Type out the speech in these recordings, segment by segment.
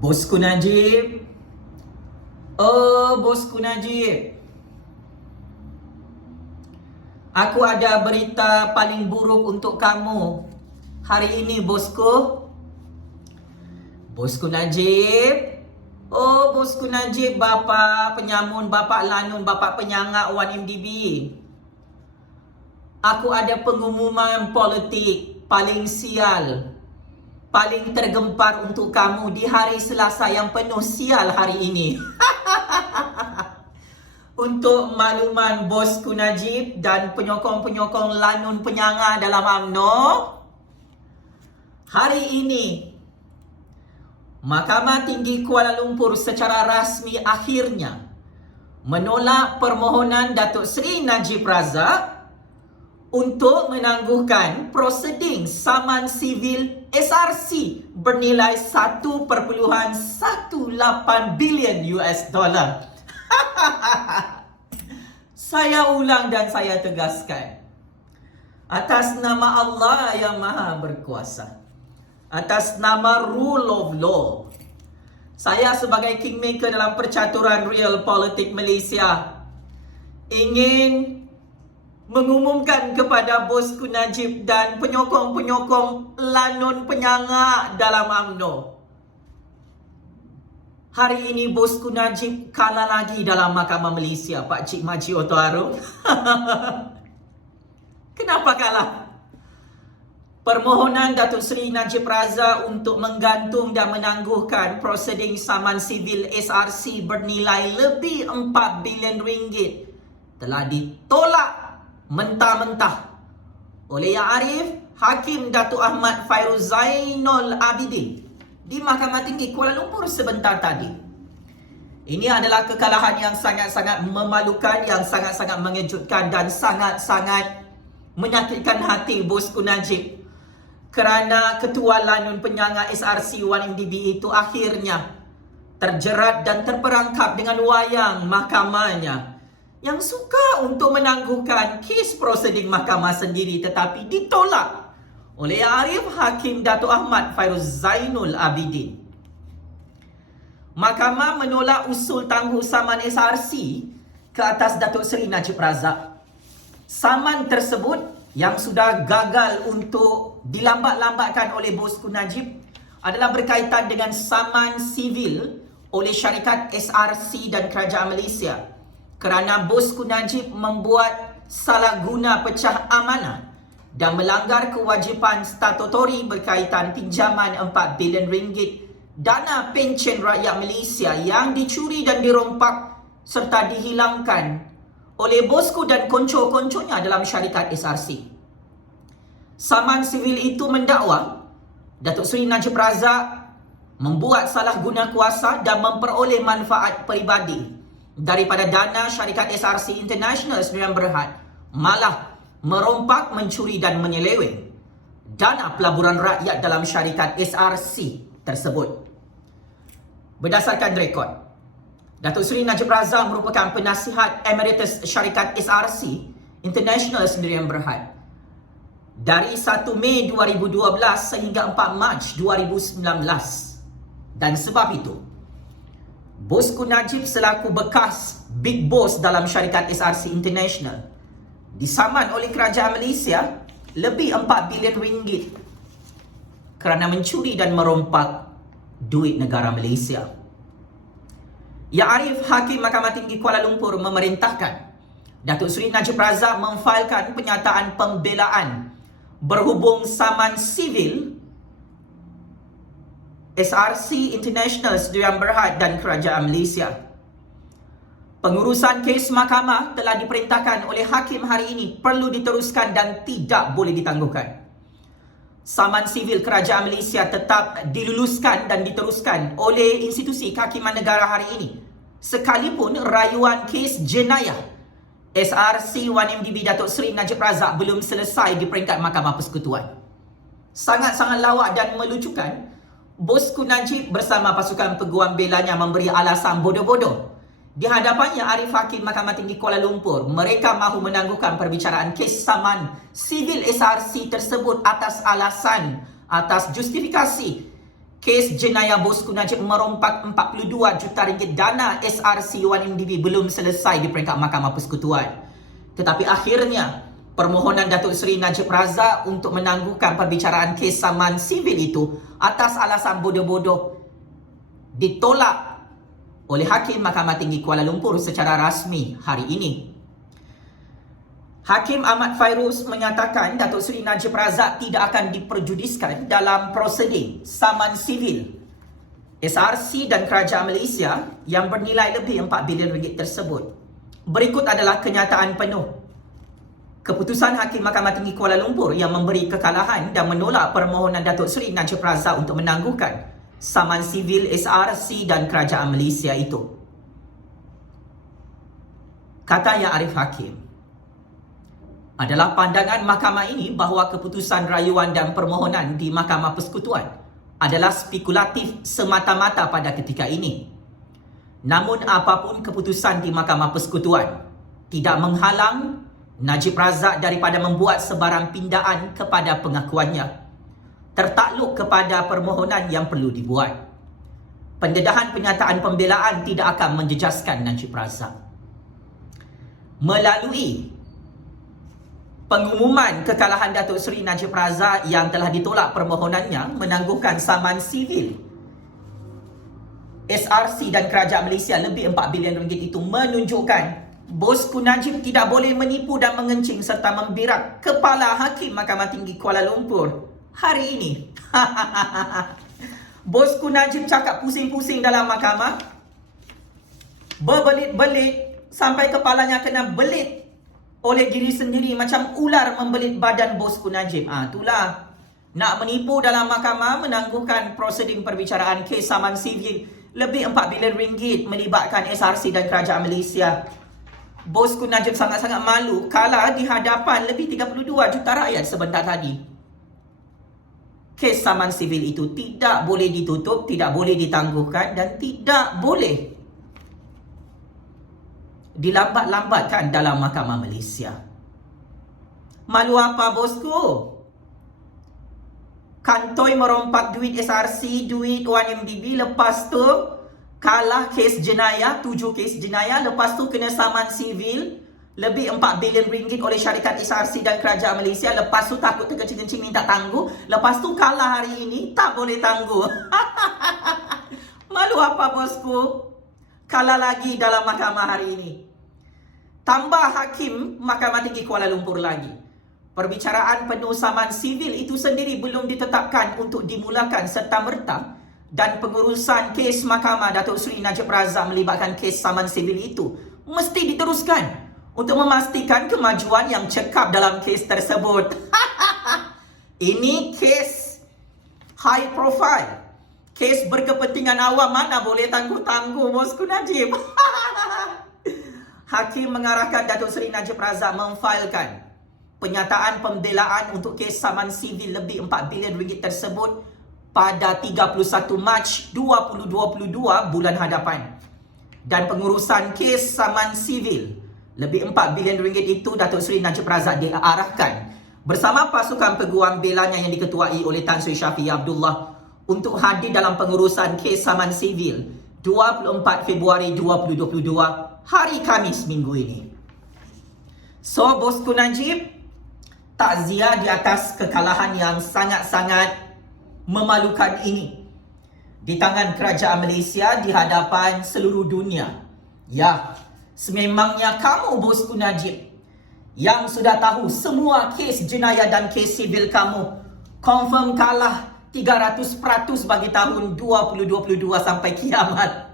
Bosku Najib. Oh, Bosku Najib. Aku ada berita paling buruk untuk kamu hari ini, bosku. Bosku Najib. Oh, Bosku Najib, Bapa penyamun, Bapa lanun, Bapa penyangak 1MDB. Aku ada pengumuman politik paling sial, paling tergempar untuk kamu di hari Selasa yang penuh sial hari ini. Untuk makluman Bosku Najib dan penyokong-penyokong lanun penyangga dalam UMNO, hari ini Mahkamah Tinggi Kuala Lumpur secara rasmi akhirnya menolak permohonan Datuk Seri Najib Razak untuk menangguhkan proseding saman sivil SRC bernilai 1.18 bilion US dollar. Saya ulang dan saya tegaskan, atas nama Allah yang Maha Berkuasa, atas nama rule of law, saya sebagai kingmaker dalam percaturan real politik Malaysia ingin mengumumkan kepada Bosku Najib dan penyokong-penyokong lanun penyangga dalam UMNO, hari ini Bosku Najib kalah lagi dalam Mahkamah Malaysia, Pak Cik Maji Oto Harum. Kenapa kalah? Permohonan Datuk Seri Najib Razak untuk menggantung dan menangguhkan proseding saman sivil SRC bernilai lebih 4 bilion ringgit telah ditolak mentah-mentah oleh Yang Arif Hakim Datuk Ahmad Fairuz Zainul Abidin di Mahkamah Tinggi Kuala Lumpur sebentar tadi. Ini adalah kekalahan yang sangat-sangat memalukan, yang sangat-sangat mengejutkan dan sangat-sangat menyakitkan hati Bosku Najib, kerana Ketua Lanun Penyangga SRC 1MDB itu akhirnya terjerat dan terperangkap dengan wayang mahkamahnya yang suka untuk menangguhkan kes proseding mahkamah sendiri, tetapi ditolak oleh Yang Arif Hakim Datuk Ahmad Fairuz Zainul Abidin. Mahkamah menolak usul tangguh saman SRC ke atas Datuk Seri Najib Razak. Saman tersebut yang sudah gagal untuk dilambat-lambatkan oleh Bosku Najib adalah berkaitan dengan saman sivil oleh syarikat SRC dan Kerajaan Malaysia kerana Bosku Najib membuat salah guna pecah amanah dan melanggar kewajipan statutori berkaitan pinjaman 4 bilion ringgit dana pencen rakyat Malaysia yang dicuri dan dirompak serta dihilangkan oleh Bosku dan konco-konconya dalam syarikat SRC. Saman sivil itu mendakwa Datuk Seri Najib Razak membuat salah guna kuasa dan memperoleh manfaat peribadi daripada dana syarikat SRC International Sdn Bhd, malah merompak, mencuri dan menyeleweng dana pelaburan rakyat dalam syarikat SRC tersebut. Berdasarkan rekod, Datuk Seri Najib Razak merupakan penasihat emeritus syarikat SRC International Sdn Bhd dari 1 Mei 2012 sehingga 4 Mac 2019. Dan sebab itu, Bosku Najib selaku bekas big boss dalam syarikat SRC International disaman oleh Kerajaan Malaysia lebih 4 bilion ringgit kerana mencuri dan merompak duit negara Malaysia. Yang Arif Hakim Mahkamah Tinggi Kuala Lumpur memerintahkan Datuk Seri Najib Razak memfailkan penyataan pembelaan berhubung saman sivil SRC International Sdn Bhd dan Kerajaan Malaysia. Pengurusan kes mahkamah telah diperintahkan oleh Hakim hari ini perlu diteruskan dan tidak boleh ditangguhkan. Saman sivil Kerajaan Malaysia tetap diluluskan dan diteruskan oleh institusi kehakiman negara hari ini, sekalipun rayuan kes jenayah SRC 1MDB Datuk Seri Najib Razak belum selesai di peringkat Mahkamah Persekutuan. Sangat-sangat lawak dan melucukan, Bosku Najib bersama pasukan peguam belanya memberi alasan bodoh-bodoh di hadapannya Arif Hakim Mahkamah Tinggi Kuala Lumpur. Mereka mahu menangguhkan perbicaraan kes saman sivil SRC tersebut atas alasan, atas justifikasi kes jenayah Bosku Najib merompak 42 juta ringgit dana SRC 1MDB belum selesai di peringkat Mahkamah Persekutuan. Tetapi akhirnya permohonan Datuk Seri Najib Razak untuk menangguhkan perbicaraan kes saman sivil itu atas alasan bodoh-bodoh ditolak oleh Hakim Mahkamah Tinggi Kuala Lumpur secara rasmi hari ini. Hakim Ahmad Fairuz menyatakan Datuk Seri Najib Razak tidak akan diperjudiskan dalam proseding saman sivil SRC dan Kerajaan Malaysia yang bernilai lebih 4 bilion ringgit tersebut. Berikut adalah kenyataan penuh keputusan Hakim Mahkamah Tinggi Kuala Lumpur yang memberi kekalahan dan menolak permohonan Datuk Seri Najib Razak untuk menangguhkan saman sivil SRC dan Kerajaan Malaysia itu. Kata Yang Arif Hakim, adalah pandangan mahkamah ini bahawa keputusan rayuan dan permohonan di Mahkamah Persekutuan adalah spekulatif semata-mata pada ketika ini. Namun apapun keputusan di Mahkamah Persekutuan tidak menghalang Najib Razak daripada membuat sebarang pindaan kepada pengakuannya, tertakluk kepada permohonan yang perlu dibuat. Pendedahan penyataan pembelaan tidak akan menjejaskan Najib Razak. Melalui pengumuman kekalahan Datuk Seri Najib Razak yang telah ditolak permohonannya menangguhkan saman sivil SRC dan Kerajaan Malaysia lebih 4 bilion ringgit itu menunjukkan Bosku Najib tidak boleh menipu dan mengencing serta membirak Kepala Hakim Mahkamah Tinggi Kuala Lumpur hari ini. Bosku Najib cakap pusing-pusing dalam mahkamah, berbelit-belit sampai kepalanya kena belit oleh diri sendiri macam ular membelit badan Bosku Najib. Itulah nak menipu dalam mahkamah, menangguhkan proseding perbicaraan kes saman sivil lebih 4 bilion ringgit melibatkan SRC dan Kerajaan Malaysia. Bosku Najib sangat-sangat malu kalah di hadapan lebih 32 juta rakyat sebentar tadi. Kes saman sivil itu tidak boleh ditutup, tidak boleh ditangguhkan dan tidak boleh dilambat-lambatkan dalam Mahkamah Malaysia. Malu apa bosku? Kantoi merompak duit SRC, duit 1MDB, lepas tu kalah kes jenayah, 7 kes jenayah, lepas tu kena saman sivil lebih 4 bilion ringgit oleh syarikat SRC dan Kerajaan Malaysia, lepas tu takut terkencing-kencing minta tangguh, lepas tu kalah hari ini tak boleh tangguh. Malu apa bosku? Kalah lagi dalam mahkamah hari ini. Tambah Hakim Mahkamah Tinggi Kuala Lumpur lagi, perbicaraan penuh saman sivil itu sendiri belum ditetapkan untuk dimulakan serta-merta dan pengurusan kes mahkamah Datuk Seri Najib Razak melibatkan kes saman sivil itu mesti diteruskan untuk memastikan kemajuan yang cekap dalam kes tersebut. Ini kes high profile, kes berkepentingan awam, mana boleh tangguh-tangguh Bosku Najib. Hakim mengarahkan Datuk Seri Najib Razak memfailkan penyataan pembelaan untuk kes saman sivil lebih 4 bilion ringgit tersebut pada 31 Mac 2022 bulan hadapan. Dan pengurusan kes saman sivil lebih 4 bilion ringgit itu Datuk Seri Najib Razak diarahkan bersama pasukan peguam belanya yang diketuai oleh Tan Sri Syafiee Abdullah untuk hadir dalam pengurusan kes saman sivil 24 Februari 2022 hari Khamis minggu ini. So Bosku Najib, takziah di atas kekalahan yang sangat-sangat memalukan ini di tangan Kerajaan Malaysia di hadapan seluruh dunia. Ya, sememangnya kamu Bosku Najib yang sudah tahu semua kes jenayah dan kes sivil kamu confirm kalah 300% bagi tahun 2022 sampai kiamat.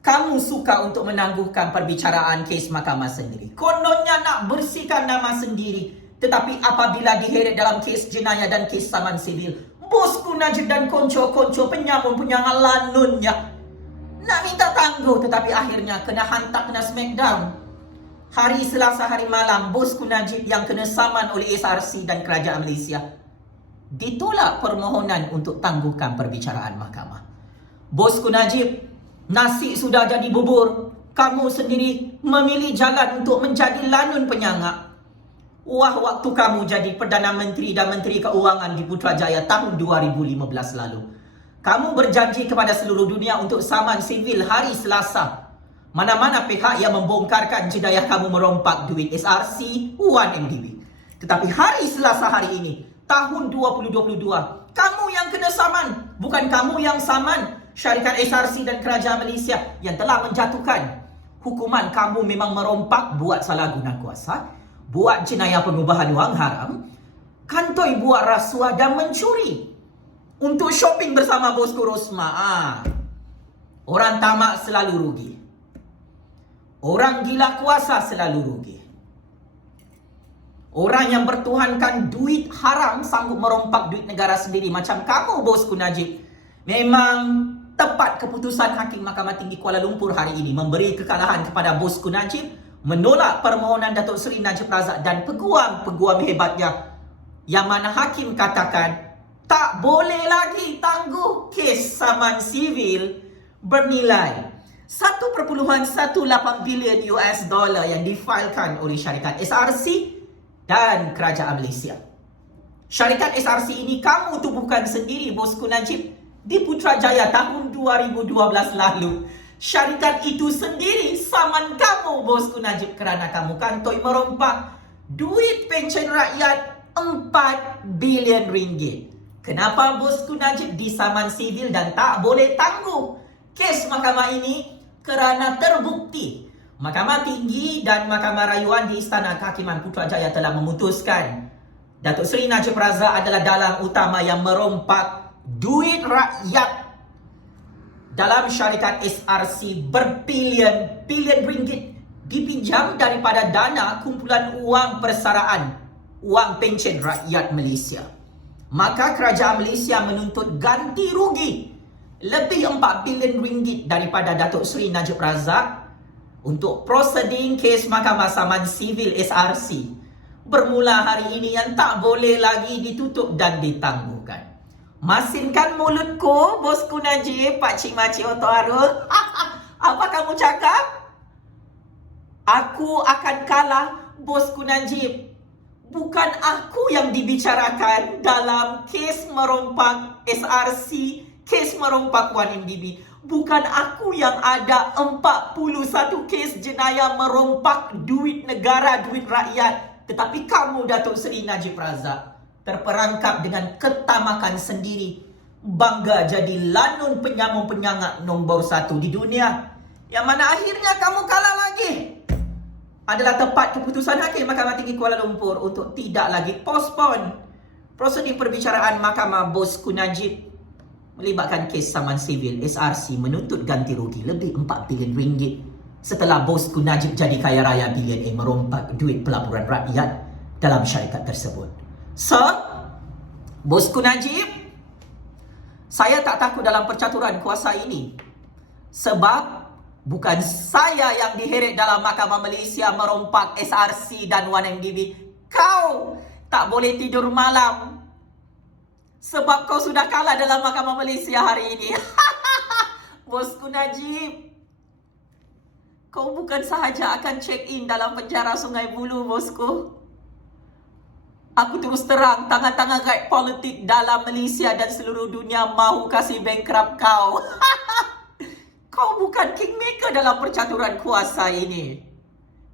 Kamu suka untuk menangguhkan perbicaraan kes mahkamah sendiri. Kononnya nak bersihkan nama sendiri. Tetapi apabila diheret dalam kes jenayah dan kes saman sivil, Bosku Najib dan konco-konco penyamun-penyangan lanunnya nak minta tangguh, tetapi akhirnya kena hantar, kena smackdown. Hari Selasa hari malam, Bosku Najib yang kena saman oleh SRC dan Kerajaan Malaysia ditolak permohonan untuk tangguhkan perbicaraan mahkamah. Bosku Najib, nasi sudah jadi bubur. Kamu sendiri memilih jalan untuk menjadi lanun penyangak. Wah, waktu kamu jadi Perdana Menteri dan Menteri Keuangan di Putrajaya tahun 2015 lalu. Kamu berjanji kepada seluruh dunia untuk saman sivil hari Selasa. Mana-mana pihak yang membongkarkan jenayah kamu merompak duit SRC 1MDB. Tetapi hari Selasa hari ini, tahun 2022, kamu yang kena saman. Bukan kamu yang saman syarikat SRC dan kerajaan Malaysia yang telah menjatuhkan hukuman kamu memang merompak, buat salah guna kuasa, buat jenayah pengubahan wang haram, kantoi buat rasuah dan mencuri. Untuk shopping bersama bosku Rosma. Orang tamak selalu rugi. Orang gila kuasa selalu rugi. Orang yang bertuhankan duit haram sanggup merompak duit negara sendiri macam kamu, bosku Najib. Memang tepat keputusan Hakim Mahkamah Tinggi Kuala Lumpur hari ini memberi kekalahan kepada bosku Najib, menolak permohonan Datuk Seri Najib Razak dan peguam-peguam hebatnya, yang mana Hakim katakan tak boleh lagi tangguh kes saman sivil bernilai 1.18 bilion US dollar yang difailkan oleh syarikat SRC dan kerajaan Malaysia. Syarikat SRC ini kamu tubuhkan sendiri, bosku Najib, di Putrajaya tahun 2012 lalu. Syarikat itu sendiri saman kamu, bosku Najib, kerana kamu kantoi merompak duit pencen rakyat 4 bilion ringgit. Kenapa bosku Najib disaman sivil dan tak boleh tangguh kes mahkamah ini? Kerana terbukti Mahkamah Tinggi dan Mahkamah Rayuan di Istana Kehakiman Putrajaya telah memutuskan Datuk Seri Najib Razak adalah dalang utama yang merompak duit rakyat dalam syarikat SRC berbilion-bilion ringgit dipinjam daripada dana kumpulan wang persaraan, wang pencen rakyat Malaysia. Maka kerajaan Malaysia menuntut ganti rugi lebih 4 bilion ringgit daripada Datuk Seri Najib Razak untuk proseding kes Mahkamah Saman Sivil SRC bermula hari ini yang tak boleh lagi ditutup dan ditangguhkan. Masinkan mulutku, bosku Najib, Pakcik Makcik Oto Harul. Apa kamu cakap? Aku akan kalah, bosku Najib. Bukan aku yang dibicarakan dalam kes merompak SRC, kes merompak 1MDB. Bukan aku yang ada 41 kes jenayah merompak duit negara, duit rakyat. Tetapi kamu, Datuk Seri Najib Razak, terperangkap dengan ketamakan sendiri. Bangga jadi lanun penyambung-penyangak nombor 1 di dunia. Yang mana akhirnya kamu kalah lagi. Adalah tepat keputusan Hakim Mahkamah Tinggi Kuala Lumpur untuk tidak lagi postpone prosedur perbicaraan mahkamah bosku Najib melibatkan kes saman sivil SRC menuntut ganti rugi lebih 4 bilion ringgit setelah bosku Najib jadi kaya raya bilion merompak duit pelaburan rakyat dalam syarikat tersebut. So, bosku Najib, saya tak takut dalam percaturan kuasa ini sebab bukan saya yang diheret dalam Mahkamah Malaysia merompak SRC dan 1MDB. Kau tak boleh tidur malam sebab kau sudah kalah dalam Mahkamah Malaysia hari ini. Bosku Najib, kau bukan sahaja akan check in dalam penjara Sungai Buloh, bosku. Aku terus terang, tangan-tangan guide politik dalam Malaysia dan seluruh dunia mahu kasih bankrupt kau. Kau bukan kingmaker dalam percaturan kuasa ini.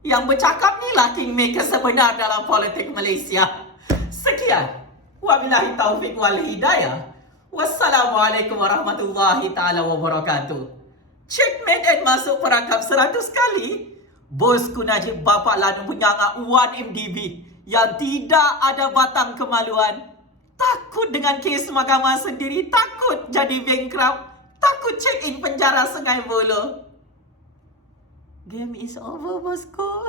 Yang bercakap ni lah kingmaker sebenar dalam politik Malaysia. Sekian. Wabillahi taufiq wal hidayah. Wassalamualaikum warahmatullahi ta'ala wabarakatuh. Checkmate and masuk perangkap 100 kali. Bosku Najib, bapak lanun penyangak 1MDB yang tidak ada batang kemaluan. Takut dengan kes mahkamah sendiri. Takut jadi bankrupt. Takut check in penjara Sungai Buloh. Game is over, bosku.